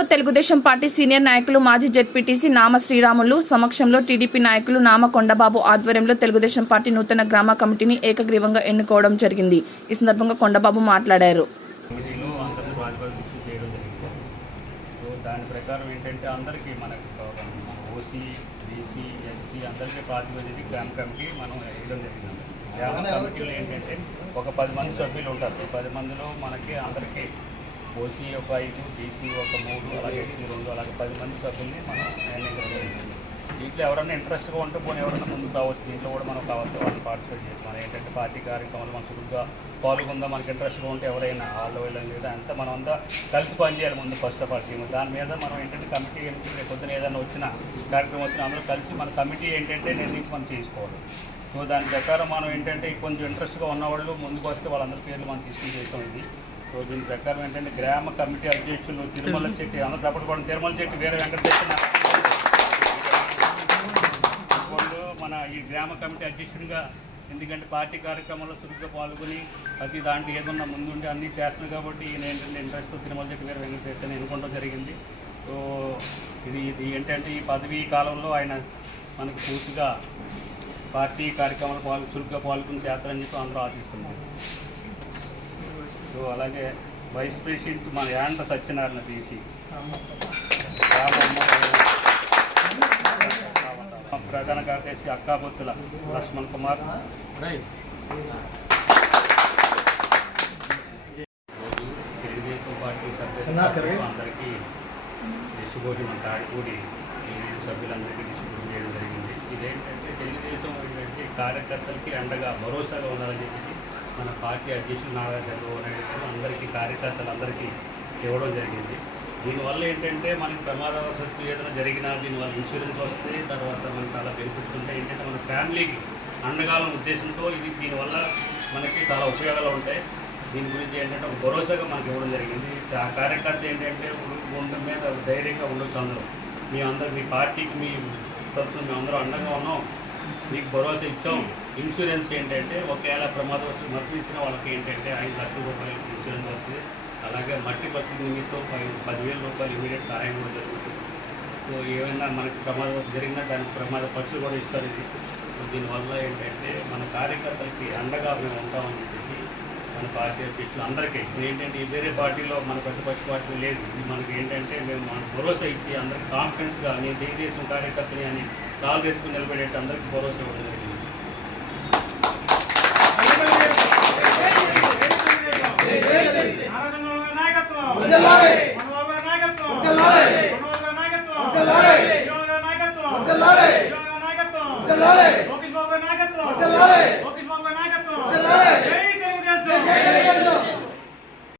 ఆధ్వర్యంలో Telugu Desam party senior నాయకులు మాజీ జెడ్పీటీసీ నామ శ్రీరాములు సమక్షంలో టీడీపీ నాయకులు నామ కొండబాబు ఆధ్వర్యంలో తెలుగుదేశం పార్టీ నూతన గ్రామ కమిటీని ఏకగ్రీవంగా ఎన్నుకోవడం జరిగింది. ఈ సందర్భంగా కొండబాబు మాట్లాడారు. దాని ప్రకారం ఏంటంటే అందరికీ మనకు ఓసీ బీసీ ఎస్సీ అందరికీ ప్రాతినిధ్యం గ్రామ కమిటీ మనం వేయడం జరిగింది. గ్రామ కమిటీలో ఏంటంటే ఒక 10 మంది సభ్యులు ఉంటారు. 10 మందిలో మనకి అందరికీ ఓసీ ఒక 5, బీసీ ఒక 3, అలాగే ఎస్సీ 2, అలాగే 10 మంది సభ్యుల్ని మనం ఎన్నికలు జరిగింది. దీంట్లో ఎవరైనా ఇంట్రెస్ట్గా ఉంటే పోనీ ఎవరైనా ముందుకు రావచ్చు. దీంట్లో కూడా మనం కావాల్సి వాళ్ళని పార్టిసిపేట్ చేస్తాం. మనం ఏంటంటే పార్టీ కార్యక్రమాలు మనం చురుగ్గా పాల్గొందా, మనకి ఇంట్రెస్ట్గా ఉంటే ఎవరైనా వాళ్ళు వెళ్ళని లేదా అంతా మనం అంతా కలిసి పనిచేయాలి ముందు ఫస్ట్ ఆఫ్ ఆల్ టీమ్. దాని మీద మనం ఏంటంటే కమిటీ ఏంటంటే పొద్దున ఏదైనా వచ్చిన కార్యక్రమం వచ్చినా అందరూ కలిసి మన కమిటీ ఏంటంటే నిర్ణయించి మనం చేసుకోవాలి. సో దాని ప్రకారం మనం ఏంటంటే కొంచెం ఇంట్రెస్ట్గా ఉన్నవాళ్ళు ముందుకు వస్తే వాళ్ళందరి పేర్లు మనం తీసుకుని చేస్తాం ఇది. సో దీని ప్రకారం ఏంటంటే గ్రామ కమిటీ అధ్యక్షులు తిరుమల చెట్టి అందరూ తప్పకుండా తిరుమల చెట్టి వేరే వెంకటేశ్వర మన ఈ గ్రామ కమిటీ అధ్యక్షుడిగా, ఎందుకంటే పార్టీ కార్యక్రమంలో చురుగ్గా పాల్గొని ప్రతి దాంట్లో ఏదన్నా ముందుండి అన్నీ చేస్తున్నాయి కాబట్టి ఈయన ఏంటంటే ఇంట్రెస్ట్ తిరుమల చెట్టి వేరే వెంకటేశ్వరని ఎన్నుకోవడం జరిగింది. సో ఇది ఏంటంటే ఈ పదవీ కాలంలో ఆయన మనకు పూర్తిగా పార్టీ కార్యక్రమాలు చురుగ్గా పాల్గొని చేస్తారని చెప్పి అందరూ ఆశిస్తున్నారు. సో అలాగే వైస్ ప్రెసిడెంట్ మన యాంట సత్యనారాయణ తీసి ప్రధాన కార్యదర్శి అక్కాబొత్తుల లక్ష్మణ్ కుమార్, తెలుగుదేశం పార్టీ సభ్యులు అందరికీ డిస్ట్రిబ్యూట్ మన తాడిపూడి సభ్యులందరికీ డిస్ట్రిబ్యూట్ చేయడం జరిగింది. ఇదేంటంటే తెలుగుదేశం ఏంటంటే కార్యకర్తలకి అండగా భరోసాగా ఉండాలని చెప్పేసి మన పార్టీ అధ్యక్షులు నారా చంద్రబాబు నాయుడు గారు అందరికీ కార్యకర్తలందరికీ ఇవ్వడం జరిగింది. దీనివల్ల ఏంటంటే మనకి ప్రమాదవశాత్తు ఏదైనా జరిగినా దీనివల్ల ఇన్సూరెన్స్ వస్తే తర్వాత మనకి చాలా బెనిఫిట్స్ ఉంటాయి. ఏంటంటే మన ఫ్యామిలీకి అండగాలని ఉద్దేశంతో దీనివల్ల మనకి చాలా ఉపయోగాలు ఉంటాయి. దీని గురించి ఏంటంటే ఒక భరోసాగా మనకి ఇవ్వడం జరిగింది. ఆ కార్యకర్త ఏంటంటే ఉండడం మీద ధైర్యంగా ఉండొచ్చు. అందరూ మేమందరూ మీ పార్టీకి మీ తరఫున మేమందరూ అండగా ఉన్నాం, మీకు భరోసా ఇచ్చాం. ఇన్సూరెన్స్ ఏంటంటే ఒకవేళ ప్రమాదవశాత్తు మరణించిన వాళ్ళకి ఏంటంటే 5 లక్షల రూపాయలు ఇన్సూరెన్స్ వస్తుంది. అలాగే మట్టి పరిస్థితి నిమిత్తం 10,000 రూపాయలు ఇమీడియట్ సహాయం కూడా జరుగుతుంది. సో ఏమైనా మనకి ప్రమాదం జరిగినా దానికి ప్రమాద ఖర్చులు కూడా ఇస్తారు. ఇది దీనివల్ల ఏంటంటే మన కార్యకర్తలకి అండగా మేము ఉంటామని చెప్పేసి మన పార్టీ అధ్యక్షులు అందరికీ ఏంటంటే వేరే పార్టీలో మన ప్రతిపక్ష పార్టీ లేదు. ఇది మనకి ఏంటంటే మేము మన భరోసా ఇచ్చి అందరికి కాన్ఫిడెన్స్గా నేను తెలుగుదేశం కార్యకర్తని అని కాలు ఎత్తుకుని నిలబడేట్టు అందరికీ భరోసా ఇవ్వడం జరిగింది. లోకేష్ బాబు నాయకత్వం